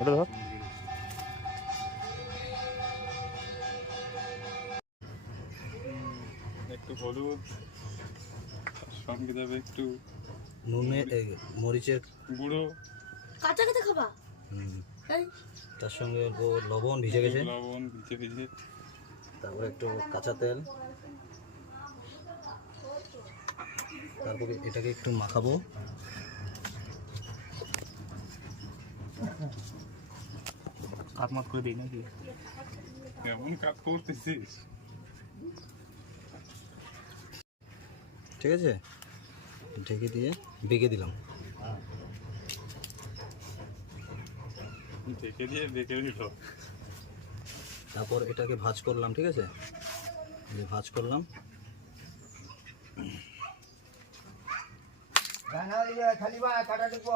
ওটা ধর। একটু হলুদ, সঙ্গে যাবে একটু নুনের মরিচের গুঁড়ো, কাঁচা কাঁচা খাবা? তার সঙ্গে অল্প লবণ ভিজে গেছে, লবণ ভিজে ভিজে, তারপরে একটু কাঁচা তেল, তারপরে এটাকে একটু মাখাবো। কাটমাট করে দিই নাকি? কেমন কাজ করতেছিস? ঠিক আছে, ঢেকে দিয়ে বেঁকে দিলাম। ঢেকে দিয়ে বেঁকে দিল। তারপর এটাকে ভাজ করলাম, ঠিক আছে, যে ভাজ করলাম। খালি বা কাটা দিব